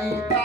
Bye.